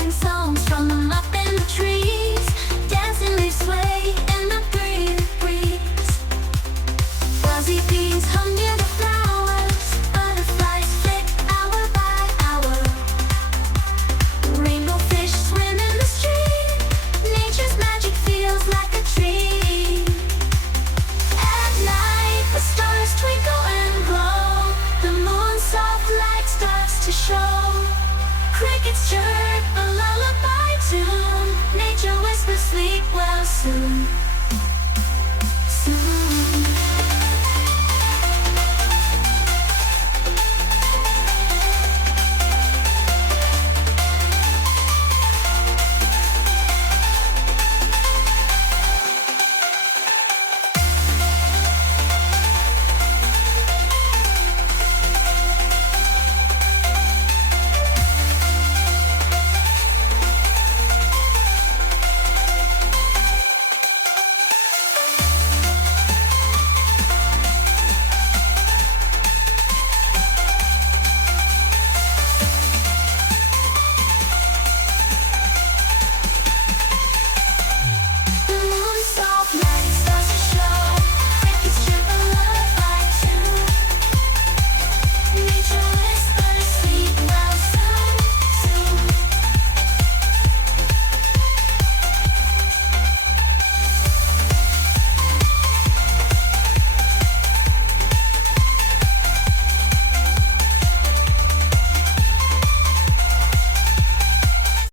sing songs from them up in the trees. Dancing leaves sway in the breeze. Buzzy bees hum near the flowers. Butterflies flit hour by hour. Rainbow fish swim in the stream. Nature's magic feels like a dream. At night the stars twinkle and glow. The moon's soft light starts to show. Crickets chirp a lullaby tune. Nature whispers sleep well soon.